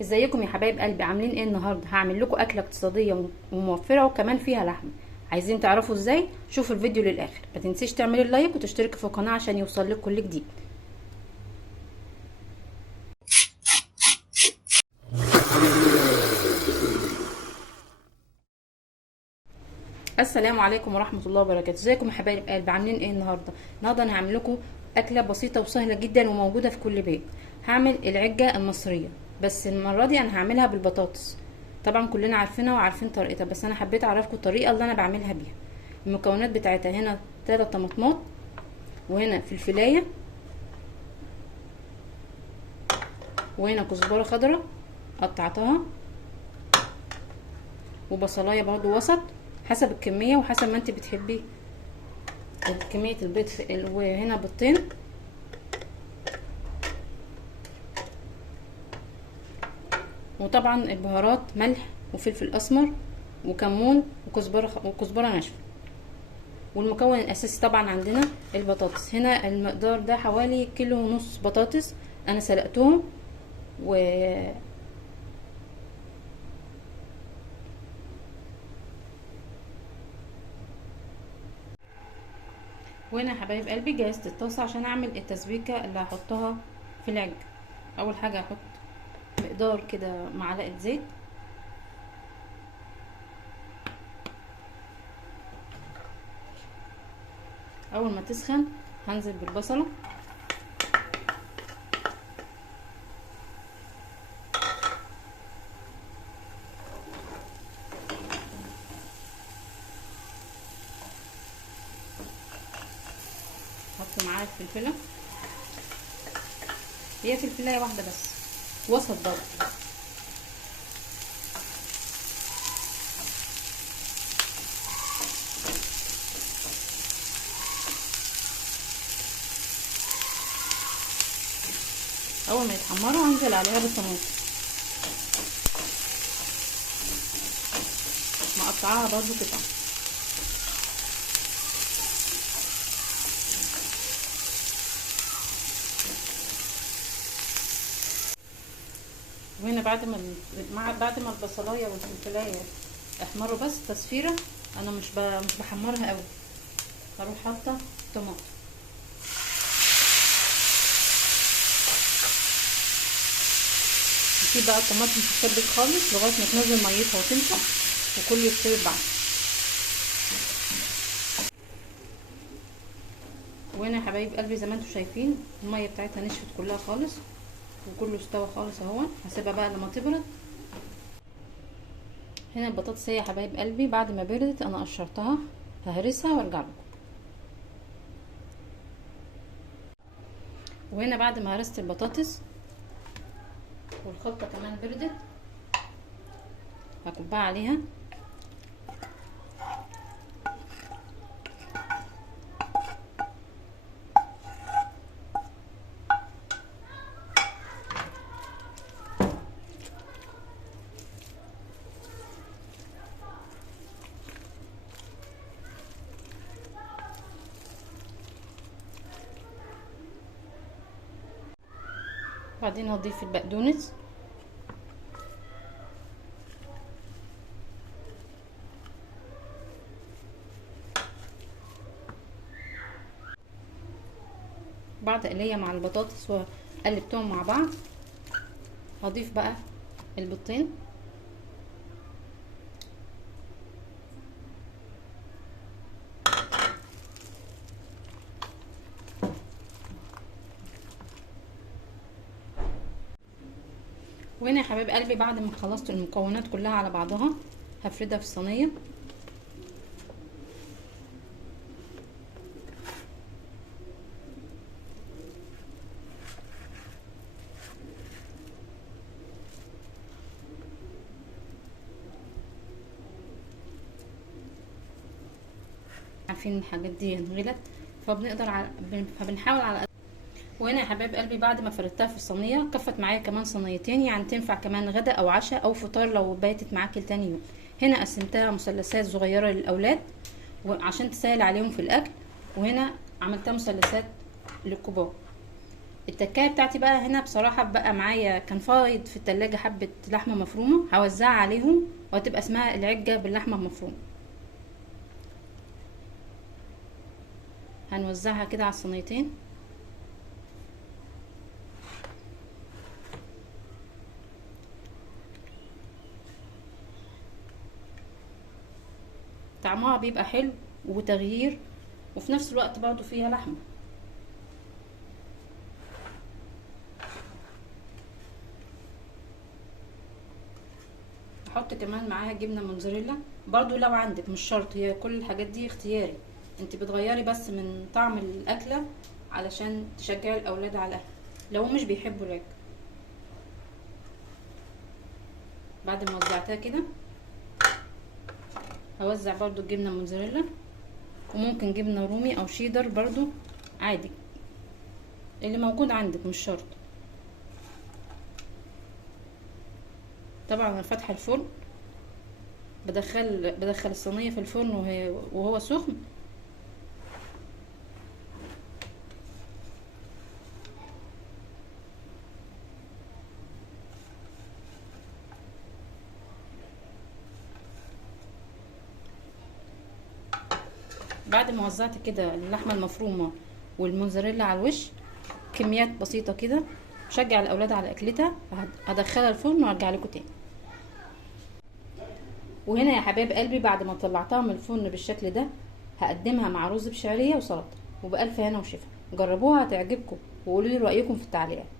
ازيكم يا حبايب قلبي؟ عاملين ايه النهارده؟ هعمل لكم اكله اقتصاديه وموفره وكمان فيها لحم. عايزين تعرفوا ازاي؟ شوفوا الفيديو للاخر. ما تنسيش تعملي اللايك وتشتركي في القناه عشان يوصل لك كل جديد. السلام عليكم ورحمه الله وبركاته. ازيكم يا حبايب قلبي؟ عاملين ايه النهارده انا هعمل لكم اكله بسيطه وسهله جدا وموجوده في كل بيت. هعمل العجه المصريه، بس المره دي انا هعملها بالبطاطس. طبعا كلنا عارفينها وعارفين طريقتها، بس انا حبيت اعرفكم الطريقه اللي انا بعملها بيها. المكونات بتاعتها: هنا 3 طماطمات، وهنا فلفلايه، وهنا كزبره خضراء قطعتها، وبصلايه برضو وسط حسب الكميه وحسب ما انت بتحبي كميه البيض وهنا بيضتين، وطبعا البهارات ملح وفلفل اسمر وكمون وكزبره ناشفه. والمكون الاساسي طبعا عندنا البطاطس. هنا المقدار ده حوالي 1.5 كيلو بطاطس انا سلقتهم وهنا يا حبايب قلبي جهزت الطاسه عشان اعمل التسبيكه اللي هحطها في العجة. اول حاجه هحط مقدار كده معلقه زيت، اول ما تسخن هنزل بالبصله، احط معاها الفلفله، هي فلفلايه واحده بس وسط برضه. اول ما يتحمروا هنزل عليها بالطماطم مقطعاها برضو قطع. وهنا بعد ما البصلايه والفلفلايه احمروا بس تصفيره، انا مش بحمرها قوي، هروح حاطه طماطم. نسيب بقى الطماطم تتسبك خالص لغايه ما تنزل ميتها وتنشف وكله يستوي بعض. وهنا يا حبايب قلبي زي ما انتم شايفين الميه بتاعتها نشفت كلها خالص وكله استوى خالص اهو. هسيبها بقى لما تبرد. هنا البطاطس هي يا حبايب قلبي بعد ما بردت انا قشرتها، ههرسها وارجع لكم. وهنا بعد ما هرست البطاطس والخلطه كمان بردت هكبها عليها. بعدين هضيف البقدونس، بعد قليه مع البطاطس وقلبتهم مع بعض هضيف بقى البيضتين، وهنا يا حبايب قلبي بعد ما خلصت المكونات كلها على بعضها هفردها في الصينيه. عارفين الحاجات دي غلت فبنحاول على. وهنا يا حبايب قلبي بعد ما فردتها في الصينيه كفت معايا كمان صينيتين، يعني تنفع كمان غدا او عشاء او فطار لو باتت معاكي لتاني يوم. هنا قسمتها مثلثات صغيره للاولاد وعشان تسهل عليهم في الاكل، وهنا عملتها مثلثات للكبار. التكايه بتاعتي بقى هنا بصراحه بقى معايا كان فايض في التلاجة حبه لحمه مفرومه، هوزعها عليهم وهتبقى اسمها العجه باللحمه المفرومه. هنوزعها كده على الصينيتين. طعمها بيبقى حلو وتغيير، وفي نفس الوقت برضو فيها لحمه. احط كمان معاها جبنه موتزاريلا برضو لو عندك، مش شرط، هي كل الحاجات دي اختياري، انت بتغيري بس من طعم الاكله علشان تشجعي الاولاد على الاكل لو مش بيحبوا الاكل. بعد ما وزعتها كده هوزع برضو الجبنه موتزاريلا، وممكن جبنه رومي او شيدر برضو عادي اللي موجود عندك، مش شرط. طبعا انا فاتحه الفرن، بدخل الصينيه في الفرن وهو سخن. بعد ما وزعت كده اللحمه المفرومه والموزاريلا على الوش كميات بسيطه كده، شجع الاولاد على اكلتها. هدخلها الفرن وارجع لكم تاني. وهنا يا حبايب قلبي بعد ما طلعتها من الفرن بالشكل ده هقدمها مع رز بشعريه وسلطه، وبألف هنا وشفا. جربوها هتعجبكم وقولوا لي رايكم في التعليقات.